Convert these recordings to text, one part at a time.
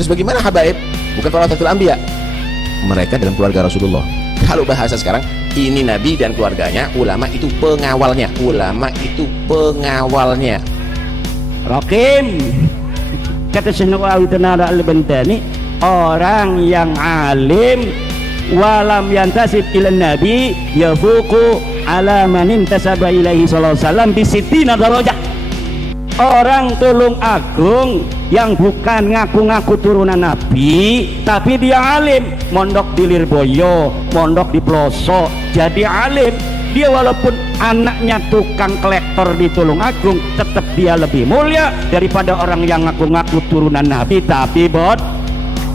Terus bagaimana habaib? Bukan warasatul anbiya, mereka dalam keluarga Rasulullah. Kalau bahasa sekarang, ini nabi dan keluarganya, ulama itu pengawalnya. Ulama itu pengawalnya. Rakim, kata Syekh Nawawi Tanara Al-Bantani, orang yang alim walam yantasib ila nabi yafuqu ala man intasaba ilaihi sallallahu alaihi wasallam bi sittina darajah. Orang tulung agung yang bukan ngaku-ngaku turunan nabi tapi dia alim, mondok di Lirboyo, mondok di Pelosok, jadi alim. Dia walaupun anaknya tukang kolektor di Tulungagung, tetap dia lebih mulia daripada orang yang ngaku-ngaku turunan nabi tapi bot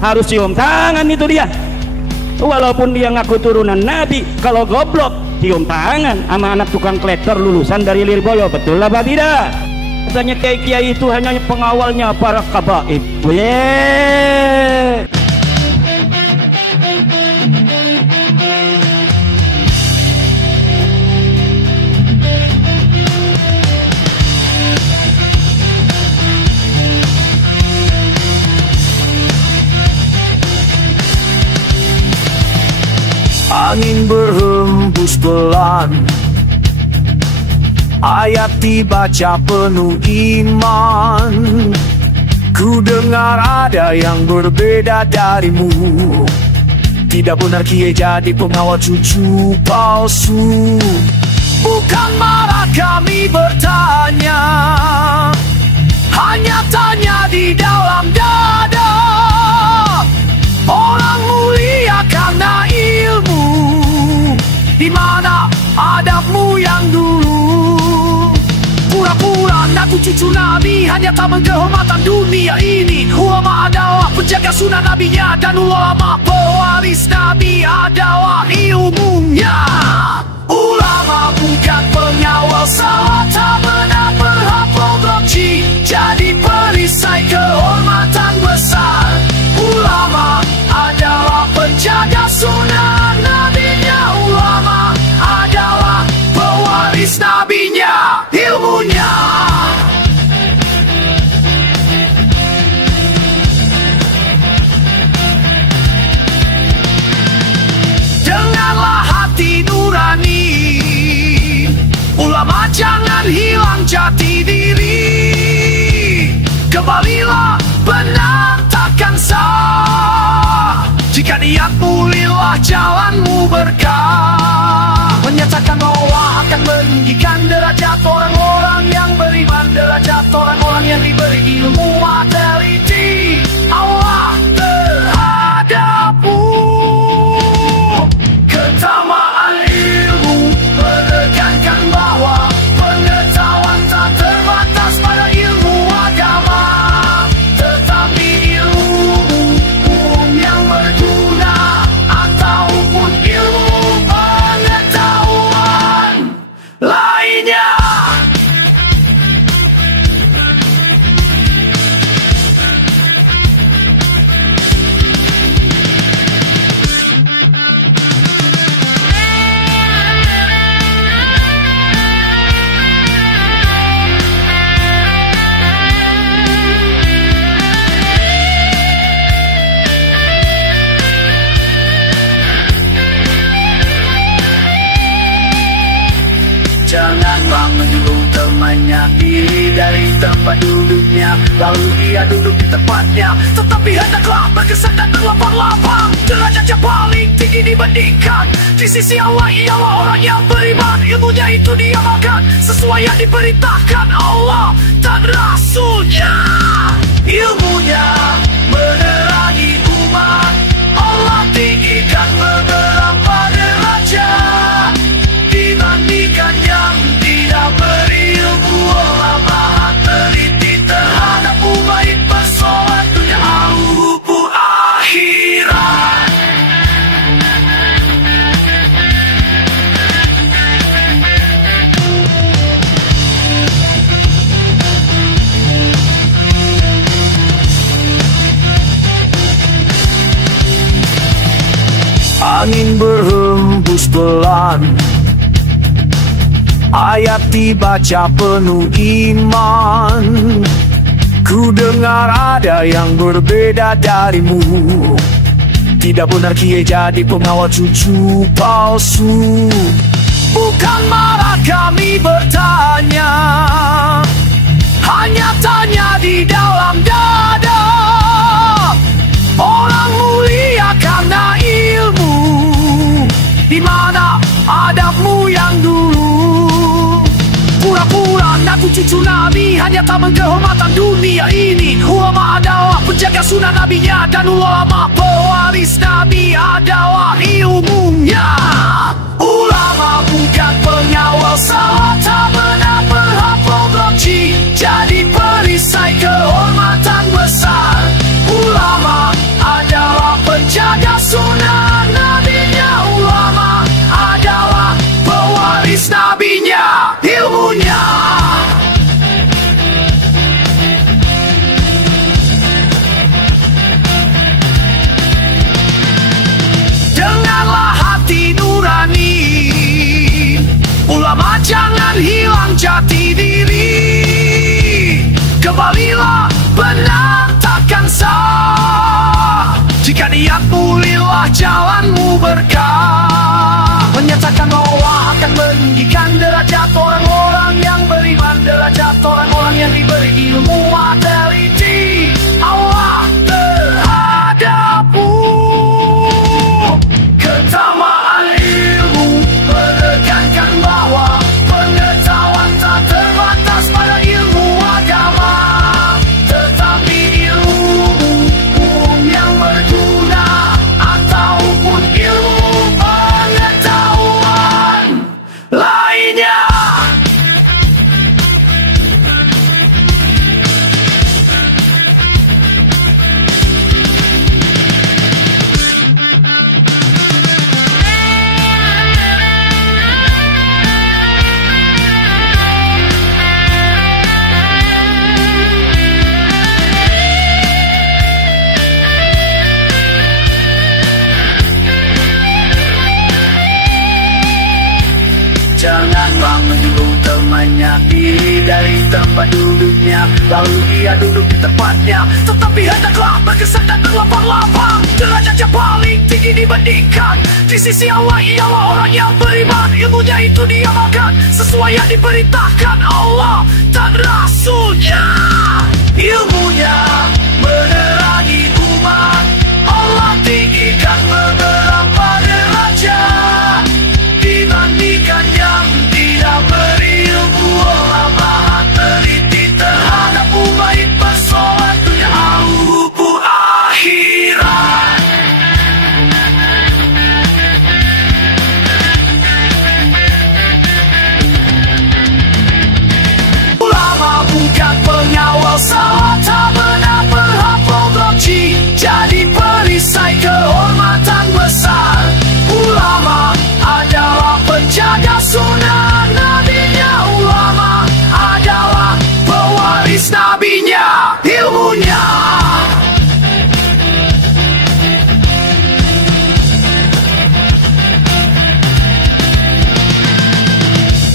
harus cium tangan. Itu dia, walaupun dia ngaku turunan nabi, kalau goblok cium tangan sama anak tukang kolektor lulusan dari Lirboyo. Betul apa tidak? Katanya kiai itu hanya pengawalnya para kabaib. Angin berhembus pelan, ayat dibaca penuh iman. Ku dengar ada yang berbeda darimu. Tidak benar kiai jadi pengawal cucu palsu. Bukan marah kami bertanya, hanya tanya di dalam dada. Orang mulia karena ilmu, di mana adabmu yang dulu? Pura-pura ngaku cucu nabi, hanya taman kehormatan dunia ini. Ulama adalah penjaga sunnah nabinya, dan ulama pewaris nabi adalah ilmunya. Ulama bukan pengawal salah, tak benar berhak produksi, jadi perisai kehormatan besar. Ulama adalah penjaga sunnah nabinya, ulama adalah pewaris nabinya, ilmunya. Dengarlah hati nurani, ulama jangan hilang jati diri. Kembalilah benar takkan sah, jika niatmu lillah jalanmu berkah. Menyatakan bahwa akan meninggikan derajat orang-orang yang beriman, derajat orang-orang yang diberi ilmu teliti Allah terhadapmu. Keutamaan ilmu menekankan bahwa pengetahuan tak terbatas pada ilmu agama, tetapi ilmu yang berguna ataupun ilmu pengetahuan lainnya. Janganlah menyuruh temannya diri dari tempat duduknya, lalu dia duduk di tempatnya. Tetapi hendaklah berkesan dan berlapang-lapang, derajatnya paling tinggi dibandingkan di sisi Allah ialah orang yang beriman, ilmunya itu diamalkan sesuai yang diperintahkan Allah dan Rasulnya. Ilmunya menerangi umat, Allah tinggikan beberapa derajat dibandingkan yang tidak berilmu. Ulama teliti terhadap umat bersolat dunia auhu akhirat. Angin berhembus pelan, ayat dibaca penuh iman. Ku dengar ada yang berbeda darimu. Tidak benar Kiai jadi pengawal cucu palsu. Bukan marah kami bertanya, hanya tanya di dalam dada. Orang mulia karena ilmu, di mana adabmu yang dulu? Pura-pura ngaku cucu Nabi, hanya taman kehormatan dunia ini. Ulama adalah penjaga sunnah nabinya, dan ulama pewaris Nabi adalah ilmunya. Ulama bukan pengawal salah, tak benar berhafal bloci, jadi perisai kehormatan besar. Ulama adalah penjaga sunnah nabinya, ulama adalah pewaris nabinya, ilmunya. Dengarlah hati nurani, ulama jangan hilang jati diri. Kembalilah benar takkan sah, jika niatmu lillah jalanmu berkah. Menyatakan bahwa akan meninggikan derajat orang-orang yang beriman, derajat orang-orang yang diberi ilmu teliti Allah terhadapmu. Keutamaan ilmu menekankan bahwa pengetahuan tak terbatas pada ilmu agama, tetapi ilmu yang berguna ataupun ilmu pengetahuan lainnya. Janganlah menyuruh temannya diri dari tempat duduknya, lalu dia duduk di tempatnya. Tetapi hendaklah berkesan dan berlapang-lapang, derajatnya paling tinggi dibandingkan di sisi Allah ialah orang yang beriman, ilmunya itu diamalkan sesuai yang diperintahkan Allah dan Rasulnya. Ilmunya menerangi umat, Allah tinggikan beberapa derajat dibandingkan yang tidak berilmu. Ulama teliti terhadap ubaid bersolat dunia al-hubu akhirat. Ulama bukan pengawal salah, tak benar berhafal bloci, jadi perisai kehormatan besar. Ulama adalah penjaga sunnah nabinya, ulama adalah pewaris nabinya, ilmunya.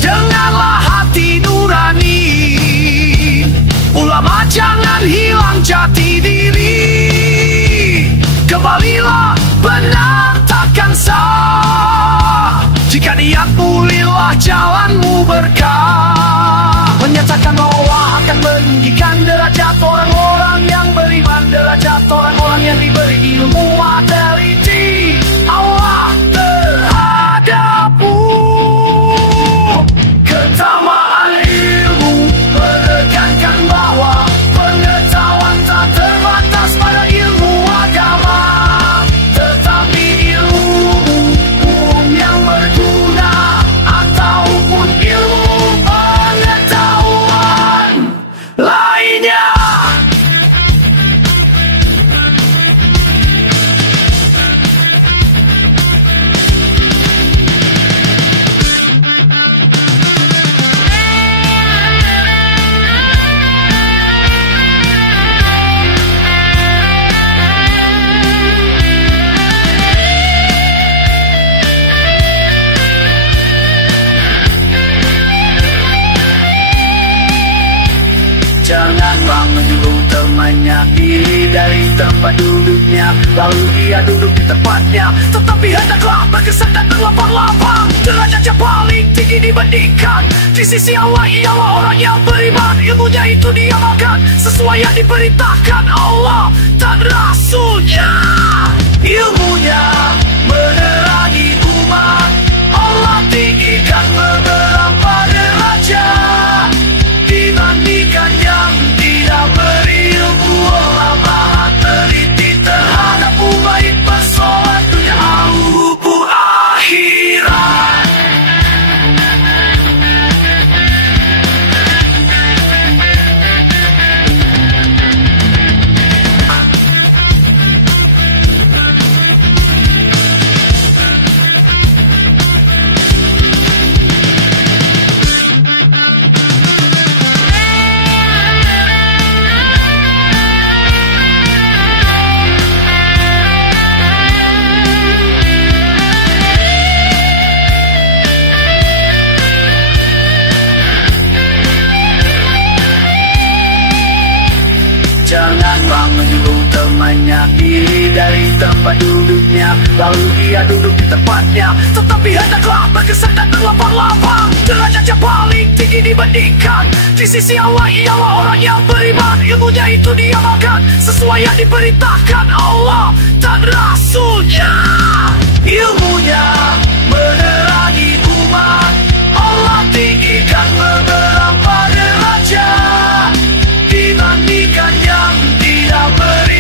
Dengarlah hati nurani, ulama jangan hilang jati diri. Kembalilah benar takkan sah, jika niatmu lillah jalanmu berkah. Menyatakan bahwa akan meninggikan derajat orang-orang yang beriman, derajat orang-orang yang diberi ilmu teliti Allah terhadapmu. Keutamaan ilmu menekankan bahwa pengetahuan tak terbatas pada ilmu agama, tetapi ilmu yang berguna ataupun ilmu pengetahuan lainnya. tempat duduknya, lalu ia duduk di tempatnya. Tetapi hendaklah berkesan dan berlapang-lapang, derajatnya paling tinggi dibandingkan di sisi Allah ialah orang yang beriman, ilmunya itu diamalkan sesuai yang diperintahkan Allah dan Rasulnya. Ilmunya menerangi umat, Allah tinggikan beberapa derajat dibandingkan yang tidak berilmu. Allah teliti terhadap umat persoalan dunia auhu akhirat. Janganlah menyuruh temannya diri dari tempat duduknya, lalu ia duduk di tempatnya. Tetapi hendaklah berkesan dan berlapang-lapang, derajatnya paling tinggi dibandingkan di sisi Allah ialah orang yang beriman, ilmunya itu diamalkan sesuai yang diperintahkan Allah dan Rasulnya. Ilmunya menerangi umat, Allah tinggikan beberapa derajat dibandingkan yang tidak beriman.